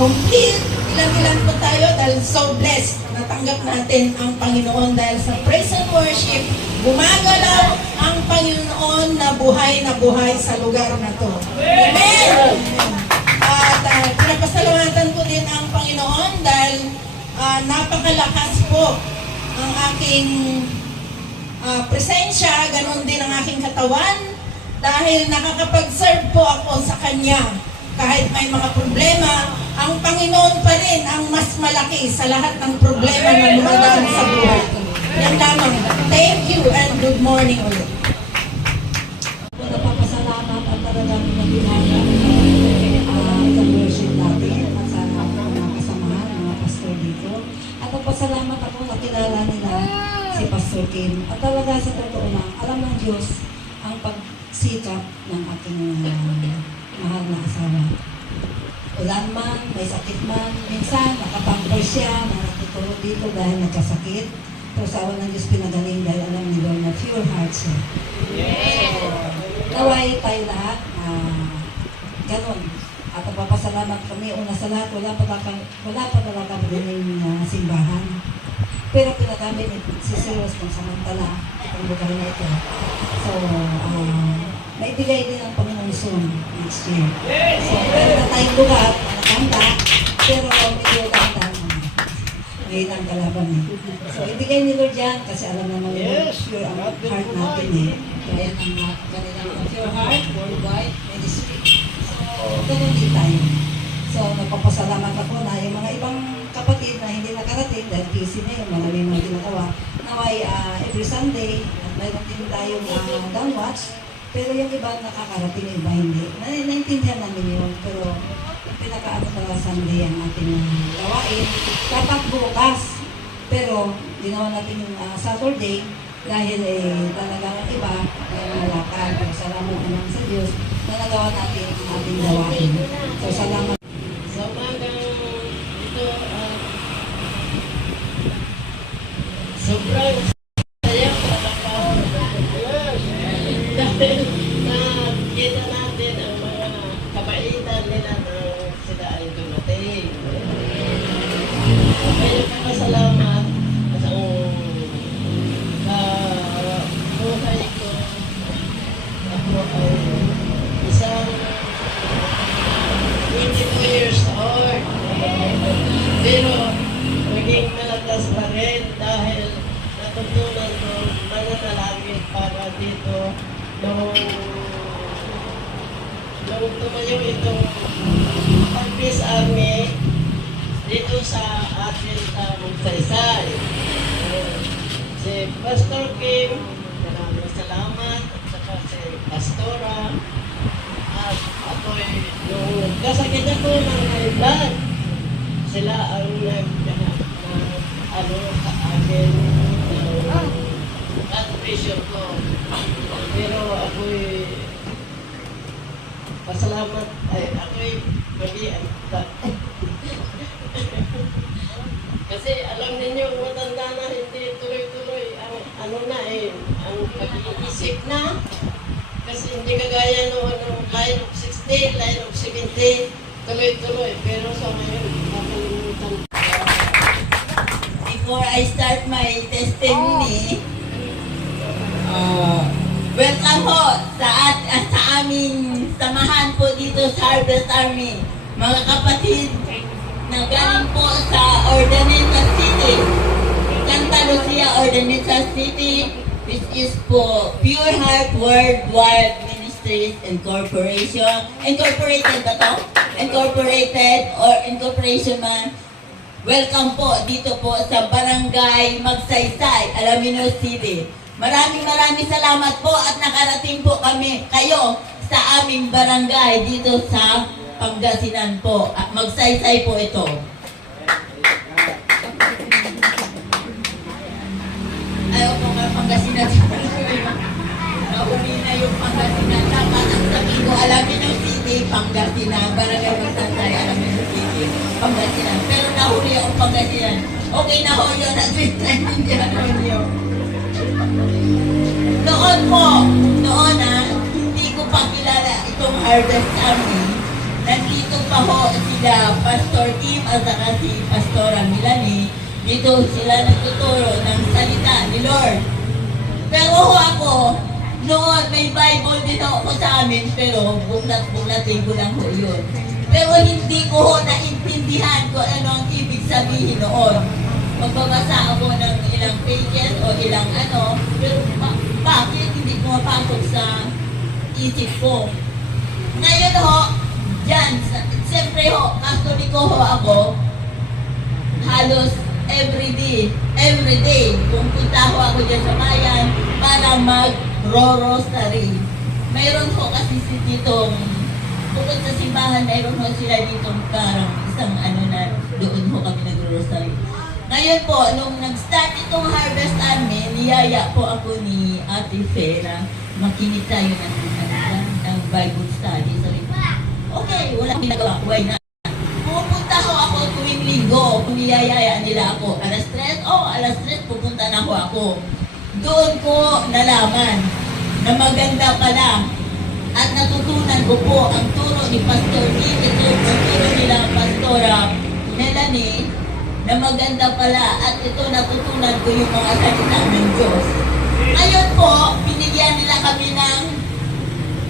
complete. Ilan-ilan po tayo dahil so blessed na natanggap natin ang Panginoon dahil sa praise and worship, gumagalaw ang Panginoon na buhay sa lugar na to. Amen! At pinapasalamatan ko din ang Panginoon dahil napakalakas po ang aking presensya, ganon din ang aking katawan dahil nakakapag-serve po ako sa Kanya. Kahit may mga problema, ang Panginoon pa rin ang mas malaki sa lahat ng problema na dumadaan sa buhay ko. Yan lamang. Thank you and good morning ulit. Napapasalamat at talagang naginaga sa worship natin at sa mga kasamahan, mga pastor dito. At nagpasalamat ako na kilala nila si Pastor Kim. At talaga sa totoo lang, alam ng Diyos ang pagsikap ng aking mahal na asawa. Ulan man, may sakit man, minsan nakapamper siya, nakatutulog dito dahil nagkasakit. Pero sa awan ng Diyos pinagaling dahil alam ni Lord na pure heart siya. So, naway tayo lahat, ganon. At napapasalamat kami, una sa lahat, wala pa talaga rin simbahan. Pero pinagamit ni si Siros ng samantala itong lugar na ito. So, naibigay din ang Panginoon soon next year. So, pero na tayong lugar, nakanta, pero medyo kanta ngayon ang kalaban eh. So, ibigay ni Lord yan kasi alam naman ni Lord, pure ang heart natin eh. Kaya ang kanilang pure heart, worldwide ministry. So, ganun din tayo. So, nagpapasalamat ako na yung mga ibang kapatid na hindi nakarating dahil busy na yung maraming mga ginagawa. Naway, every Sunday, at mayroon din tayong downwatch. Pero yung iba nakakarating, yung iba hindi. Naintindihan namin yun, pero yung pinakaano pala Sunday ang ating gawain. Dapat bukas, pero ginawa natin yung Saturday dahil talagang iba ay malakad. So, salamat naman sa Diyos na nagawa natin ang ating gawain. So, salamat. Sa umagang sobrang saya talaga. Dahil nakita natin ang mga kabaitan nila nang sila ay dumating. Kaya nagpapasalamat sa buhay ko. Ako ay isang 22 years old. Pero naging malakas pa rin dahil natutunan ko mananalangin para dito nung tumayo itong Pag-Peace Army dito sa atin sa Magsaysay. Si Pastor Kim, maraming salamat, at saka si Pastora, at ako'y nung kasakit ako ng high blood, sila ang ano sa akin at pressure ko. Pero ako'y pasalamat, ako'y kasi alam ninyo, matanda na, hindi tuloy-tuloy ang ano na ang pag-iisip na. Kasi hindi kagaya noon ng line of 60, line of 70, tuloy-tuloy. Pero sa ngayon, nakalimutan. Before I start my testimony, welcome po sa aming samahan po dito sa Harvest Army. Mga kapatid na galing po sa Ordaneta City, Santa Lucia, Ordaneta City, which is po Pure Heart Worldwide Ministries Incorporation. Incorporated ba to? Incorporated or incorporation man. Welcome po dito po sa Barangay Magsaysay, Alaminos City. Maraming salamat po at nakarating po kami kayo sa aming barangay dito sa Pangasinan po. At Magsaysay po ito. Ayaw po nga Pangasinan. Nahuli na yung Pangasinan. Dapat ang sabi ko, Alaminos City, Pangasinan. Barangay Magsaysay, Alaminos City, Pangasinan. Pero nahuli ang Pangasinan. Okay na ho yun at this time, hindi ano yun. Noon hindi ko pa kilala itong Harvest Army. Nandito pa ho sila Pastor Kim at saka si Pastora Milani. Dito sila nagtuturo ng salita ni Lord. Pero ho ako, noon may Bible din ako sa amin, pero buklat-buklatin ko lang ho yun. Pero hindi ko ho naintindihan kung ano ang ibig sabihin noon. Magbabasa ako ng ilang pages o ilang ano, pero bakit hindi pumapasok sa isip ko? Ngayon ho, dyan, siyempre ho, katoliko ho ako, halos everyday, pupunta ho ako dyan sa bayan para mag-rosary. Mayroon ho kasi ditong, bukod sa simbahan, mayroon ho sila ditong parang isang ano na doon ho kami nag-rosary. Ngayon po, nung nag-start itong Harvest Army, niyaya po ako ni Ate Fe na makinig tayo ng Bible study. Sabi ko, okay, walang ginagawa, why not? Pupunta ho ako tuwing linggo, kung niyayaya nila ako. Alas 3, pupunta na ho ako. Doon ko nalaman na maganda pala at natutunan ko po ang turo ni Pastor Nick, ang turo nila Pastora Melanie, na maganda pala at ito natutunan ko yung mga salita ng Diyos. Ngayon po, binigyan nila kami ng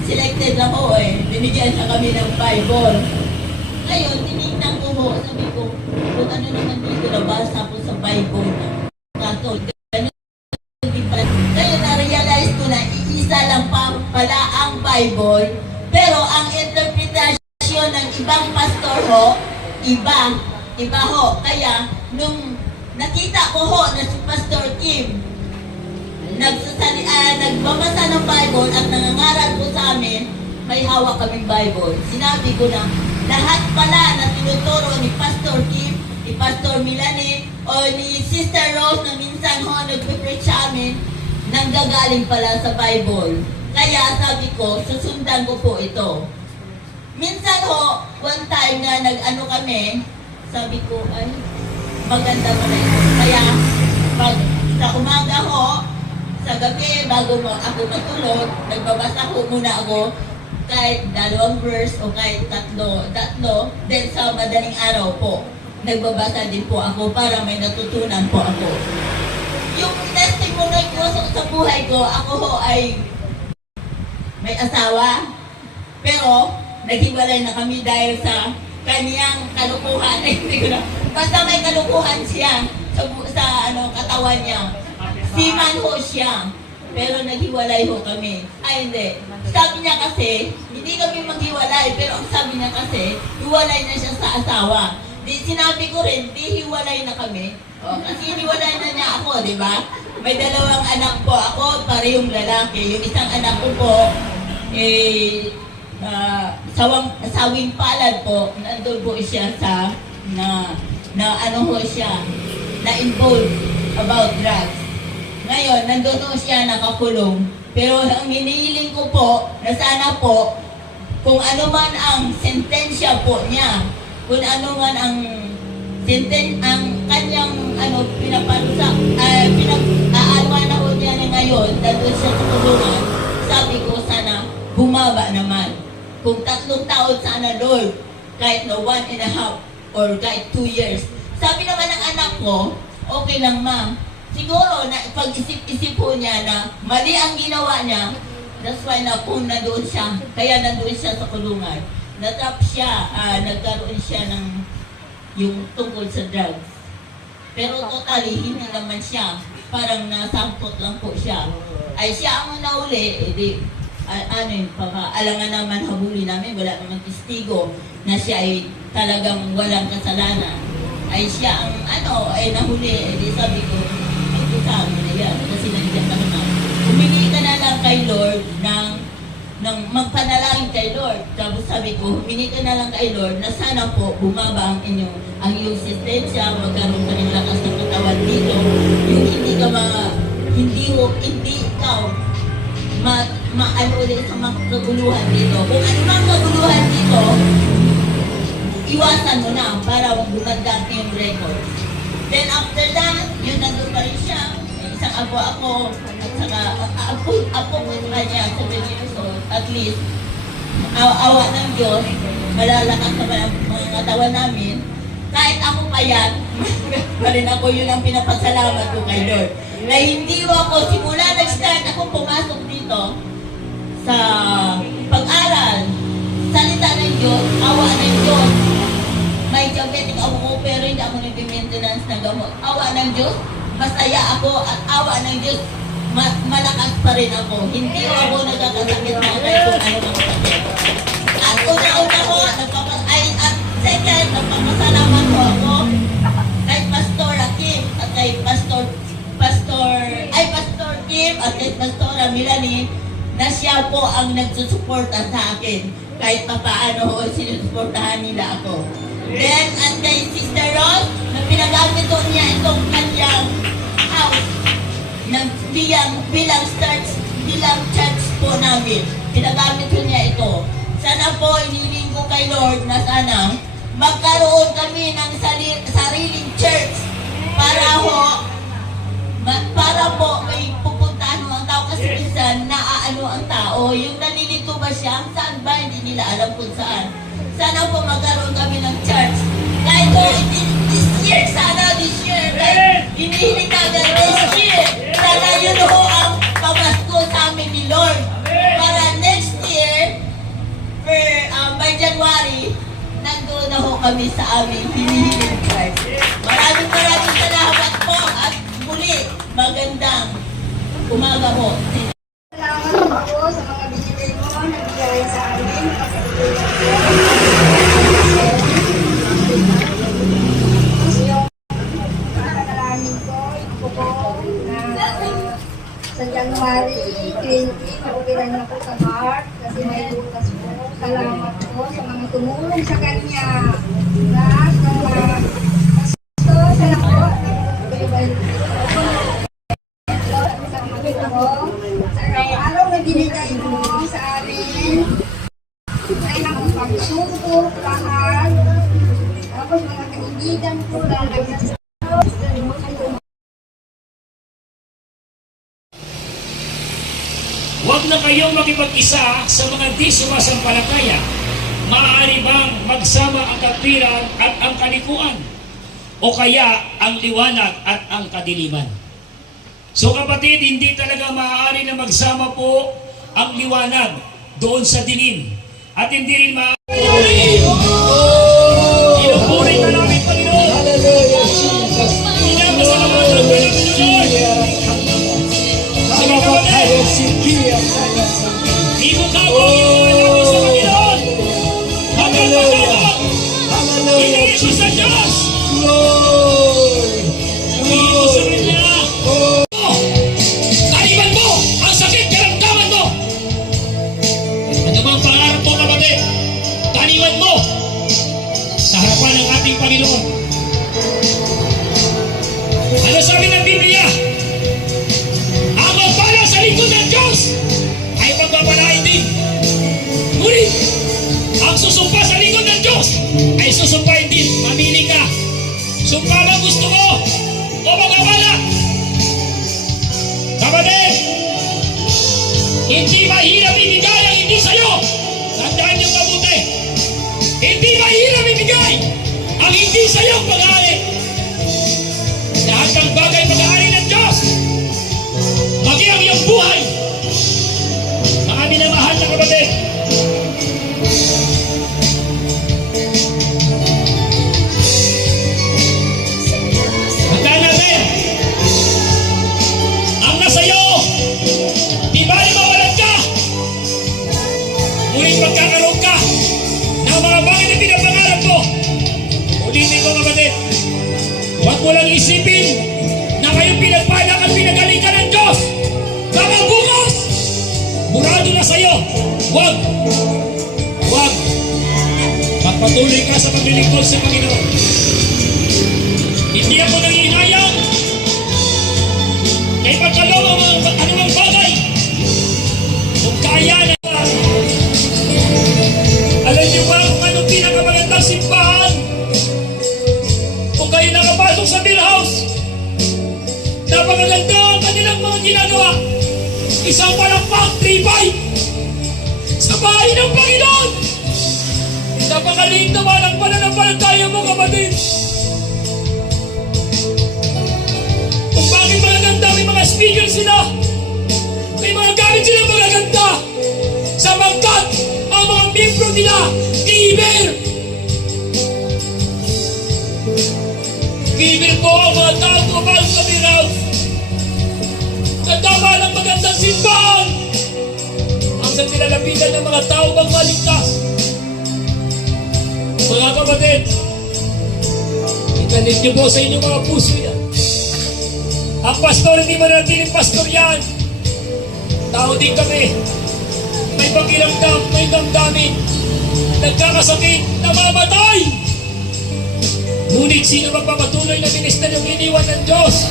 selected na po binigyan na kami ng Bible. Ngayon, tinignan ko ho, sabi ko, kung ano naman dito nabasa po sa Bible ng Catholic. Ngayon, na-realize ko na iisa lang pa pala ang Bible, pero ang interpretasyon ng ibang pastor ho, iba ho. Kaya, nung nakita ko ho na si Pastor Kim, nagbabasa ng Bible at nangangaral po sa amin, may hawak kaming Bible. Sinabi ko na, lahat pala na tinuturo ni Pastor Kim, ni Pastor Milani, o ni Sister Rose na minsan ho nagpe-preach sa amin, nanggagaling pala sa Bible. Kaya sabi ko, susundan ko po ito. Minsan ho, one time na nag-ano kami, sabi ko, ay, maganda pala ito. Kaya, pag Sa umaga ho, sa gabi, bago mo ako matulog, nagbabasa ho muna ako kahit 2 verse o kahit tatlo. Then sa madaling araw po, nagbabasa din po ako para may natutunan po ako. Yung testimony ko sa buhay ko, ako ho ay may asawa, pero naghiwalay na kami dahil sa kaniyang kalukuhan. Hindi ko na, basta may kalukuhan siya sa katawan niya. Siman ho siya, pero naghiwalay ho kami. Ay hindi. Sabi niya kasi, hindi kami maghiwalay, pero ang sabi niya kasi, hiwalay na siya sa asawa. Sinabi ko rin, di hiwalay na kami. Kasi hiwalay na niya ako, di ba? May 2 anak po ako, parehong lalaki. Yung isang anak ko po, sawing palad po, nandun po siya sa, na-involved about drugs. Ngayon, nandun po siya nakakulong. Pero ang hinihiling ko po, na sana po, kung ano man ang sentensya po niya, kung ano man ang kanyang pinaparusa, pinag-aalwa na ho niya na ngayon, nandun siya sa kulungan, sabi ko sana, bumaba naman. Kung 3 taon sana, Lord, kahit 1.5 or kahit 2 years. Sabi naman ng anak ko, okay lang ma'am. Siguro, pag-isip-isip po niya na mali ang ginawa niya, that's why nandoon siya. Kaya nandoon siya sa kulungan. Natrap siya, nagkaroon siya ng yung tungkol sa drugs. Pero totally, hindi naman siya. Parang nasangkot lang po siya. Ay siya ang nauli, alangan naman habuli namin, wala naman testigo na siya ay talagang walang kasalanan. Ay siya ang nahuli, sabi ko, sa amin na yan, kasi nandiyan ka naman. Humingi ka na lang kay Lord ng magpanalangin kay Lord. Tapos sabi ko, humingi ka na lang kay Lord na sana po bumaba ang iyong sistensya, magkaroon ka ng lakas ng katawan dito. Yung hindi ikaw maano ulit sa mga kaguluhan dito. Kung ano mang kaguluhan dito, iwasan mo na para gumanda yung record. Then after that, yun nandun pa rin siya. May isang ako, at saka apo ko sa kanya, 7 years old, at least, awa ng Diyos, malalakas naman ang mga katawan namin. Kahit ako payat, pa rin ako, yun ang pinapasalamat ko kay Lord. Na hindi ako, simula nag-start ako pumasok dito sa pag-aral, salita ng Diyos, awa ng Diyos. May diabetic ako pero hindi ako nag-maintenance ng gamot. Awa ng Diyos, masaya ako at awa ng Diyos, malakas pa rin ako. Hindi ako nagkakasakit na kahit kung ano ang sakit. At una-una ko, at second, nagpapasalamat ko ako kay Pastor Akim at kay Pastor Kim at kay Pastora Melanie na siya po ang nagsusuporta sa akin. Kahit papaano sinusuportahan nila ako. Then, at kay Sister Rose, na pinagamit ko niya itong kanyang house bilang church po namin. Pinagamit ko niya ito. Sana po, iniling ko kay Lord na sana magkaroon kami ng sariling church para po may pupuntahan mo ang tao kasi minsan naaano ang tao. Yung nalilito ba siya? Saan ba? Hindi nila alam kung saan. Sana po magkaroon kami ng church. Kahit po, this year, kahit hinihiling namin this year, sana yun ho ang pamasko sa amin ni Lord. Para next year, by January, nandun na ho kami sa aming hinihiling church. Maraming salamat po at muli, magandang umaga po. Salamat po sa mga binigay mo na bigay sa amin. Yung nakakalanin ko, ito po na sa January 20, nauwiran na po sa heart kasi may butas po. Salamat po sa mga tumulong sa kanya. Lahat ng mga pastor, salamat po. Sa araw na binigay mo sa amin ay ang pagsubok lahat. Tapos mga kaibigan ko lang kayong makipag-isa sa mga di sumasampalataya? Maaari bang magsama ang katwiran at ang kalikuan? O kaya ang liwanag at ang kadiliman? So kapatid, hindi talaga maaari na magsama po ang liwanag doon sa dilim. At hindi rin maaari. Pinupuri ka namin, Panginoon. Hallelujah, Jesus. Pinapasalamatan ka ng Panginoon. Salamat tayo si Kia saya sa Ibukha mo ang iyong anak mo sa Panginoon. Hallelujah. Hallelujah, Iniiso sa Jesus. Diyos. Glory. Iniiso sa Kanya. Oh, Taliban mo ang sakit, karamdaman mo. Ano bang pangarap mo, kapatid? Taliban mo sa harapan ng ating Panginoon. Ano sabi ng Biblia? Ang magpala sa lingkod ng Diyos ay pagpapalain din. Ngunit, ang susumpa sa lingkod ng Diyos ay susumpain din. Mamili ka. Sumpa ba gusto mo o magpapala? Kapatid, hindi mahirap ibigay ang hindi sa'yo. Tandaan niyo mabuti. Hindi mahirap ibigay ang hindi sa'yo pag-aari. Lahat ng bagay pag-aari ng Diyos. Maging ang iyong buhay. Mga minamahal na kapatid. Tandaan natin. Ang nasa iyo, di ba mawalan ka? Ngunit magkakaroon ka ng mga bagay na pinapangarap mo. Ulitin ko, kapatid. Huwag mo lang isipin na kayo pinagpanak at pinagaling ka ng Diyos. Baka bukas, murado na sa'yo. Huwag. Huwag. Magpatuloy ka sa paglilingkod sa Panginoon. Hindi ako nanginayang kay pagkalaw ang anumang bagay. Kung kaya na. Alam niyo ba kung anong pinakamagandang simbahan? Kung kayo nakapasok sa Bill House, napakaganda ang kanilang mga ginagawa. Isang palakpak, 3-5 sa bahay ng Panginoon. Napakaliit naman ang pananampalataya mo, kapatid. Kung bakit magaganda, may mga speaker sila. May mga gamit sila magaganda. Sapagkat ang mga membro nila, giver. Giver po ang mga tao kumahal sa biraw. Katama ng magandang simbahan. Ang sa nilalapitan ng mga tao bang maligtas. Mga kapatid, italit niyo po sa inyong mga puso yan. Ang pastor, hindi mo natiling pastor yan. Tao din kami. May pakiramdam, may damdamin. Nagkakasakit, namamatay. Ngunit sino magpapatuloy na ministeryong iniwan ng Diyos?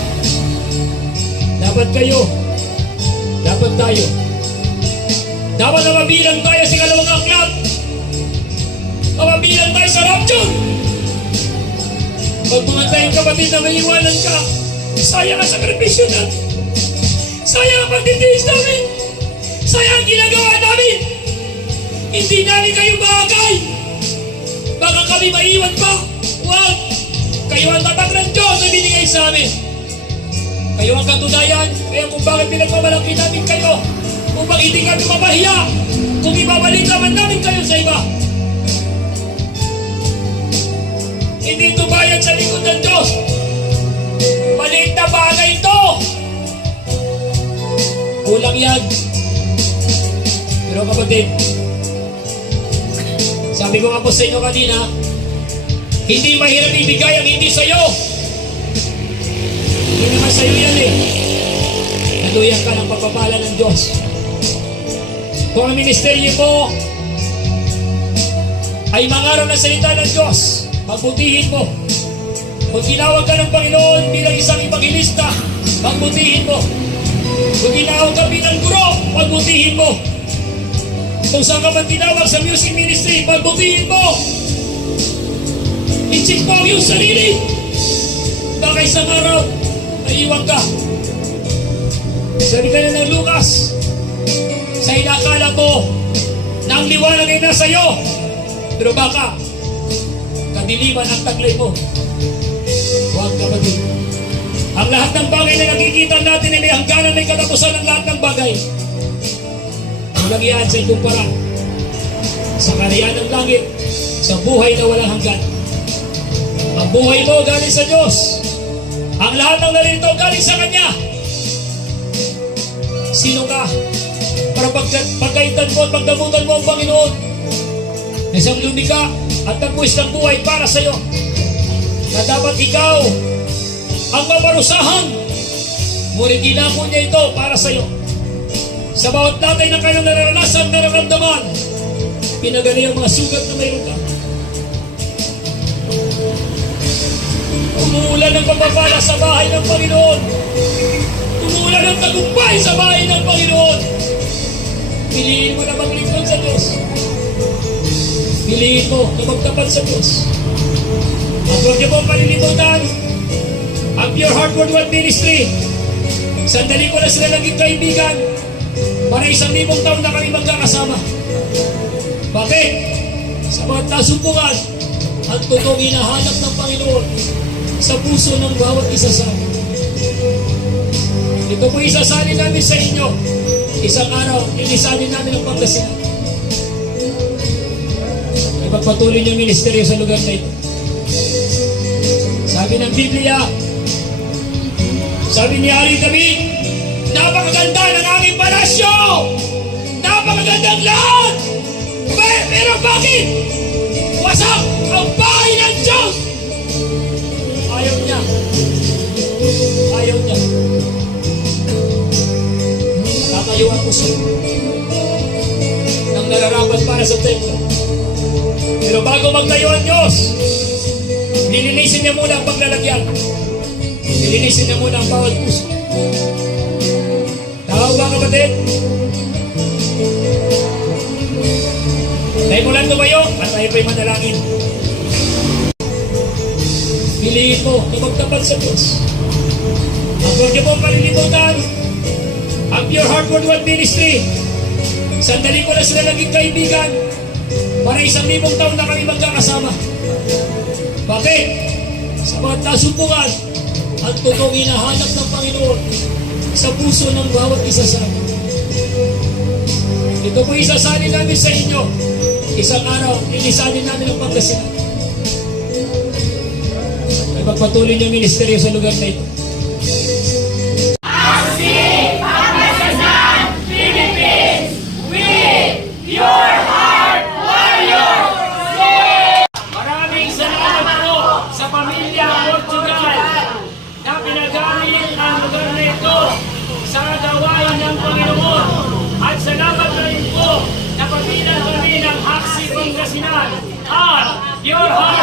Dapat kayo. Dapat tayo. Dapat na mabilang tayo sa kalawang aklat. Mabilang tayo sa rapture. Pag mga tayong kapatid na may iwanan ka, sayang ang sakripisyo natin. Sayang ang pagtitiis namin. Sayang ang ginagawa namin. Hindi namin kayo bagay. Baka kami maiwan pa. Huwag. Kayo ang tatak ng Diyos na binigay sa amin. Kayo ang katunayan. Kaya kung bakit pinagmamalaki namin kayo. Kung bakit hindi kami mapahiya. Kung ibabalik naman namin kayo sa iba. Hindi ito bayad sa likod ng Diyos. Maliit na bagay ito. Kulang yan. Pero kapatid, sabi ko nga po sa inyo kanina, hindi mahirap ibigay ang hindi sa'yo. Hindi naman sa'yo yan eh. Naluyan ka ng pagpapala ng Diyos. Kung ang ministeryo mo ay mangarap na salita ng Diyos, magbutihin mo. Kung tinawag ka ng Panginoon bilang isang ebanghelista, magbutihin mo. Kung tinawag ka bilang guro, magbutihin mo. Kung saan ka man tinawag sa music ministry, magbutihin mo. I-check mo ang iyong sarili. Baka isang araw, naiwan ka. Sabi ka na ng Lucas, sa inakala mo na ang liwanag ay nasa iyo, pero baka kadiliman ang taglay mo. Huwag kapatid. Ang lahat ng bagay na nakikita natin ay may hangganan, may katapusan ang lahat ng bagay. Walang iyan sa ikumpara sa karayaan ng langit, sa buhay na walang hanggan. Ang buhay mo galing sa Diyos. Ang lahat ng narito galing sa Kanya. Sino ka para pagkaitan mo at pagdamutan mo ang Panginoon na isang lumika at nagbuwis ng buhay para sa iyo, na dapat ikaw ang maparusahan, ngunit inako niya ito para sa iyo. Sa bawat tatay na kanyang nararanasan, nararamdaman, pinagali ang mga sugat na mayroon ka. Umuulan ng pagpapala sa bahay ng Panginoon. Umuulan ng tagumpay sa bahay ng Panginoon. Piliin mo na maglingkod sa Diyos. Piliin mo na magtapat sa Diyos. At huwag niyo pong palilimutan ang Pure Heart Worldwide Ministry. Sandali ko na sila naging kaibigan. Para 1,000 taon na kami magkakasama. Bakit? Sa mga nasumpungan at totoong hinahanap ng Panginoon sa puso ng bawat isa sa amin. Ito po isasalin namin sa inyo. Isang araw, ilisanin namin ang Pangasinan. Ipagpatuloy niyo ang ministeryo sa lugar na ito. Sabi ng Biblia, sabi ni Hari David, napakaganda ng aking palasyo! Napakagandang lahat! Pero bakit? Wasak ang bahay ng Diyos! Ayaw niya. Ayaw niya. Tatayo ako sa nang nararapat para sa templo. Pero bago magtayo ang Diyos, nilinisin niya muna ang paglalagyan. Nilinisin niya muna ang bawat puso. Tawag ba kapatid? Dahil mo lang tumayo at tayo pa'y manalangin. Piliin mo na magtapat sa Diyos. At huwag niyo pong palilimutan ang Pure Heart Worldwide Ministry. Sandali ko na sila naging kaibigan. Para 1,000 taon na kami magkakasama. Bakit? Sa mga nasumpungan at totoong hinahanap ng Panginoon sa puso ng bawat isa sa amin. Ito po isasalin namin sa inyo. Isang araw, ilisanin namin ang Pangasinan. Ay magpatuloy niyo ang ministeryo sa lugar na ito. Maraming salamat po sa pamilya Portugal na pinagamit ang lugar na ito sa gawain ng Panginoon. At salamat na rin po na pamilan kami ng Haksi Pangasinan at Pure Heart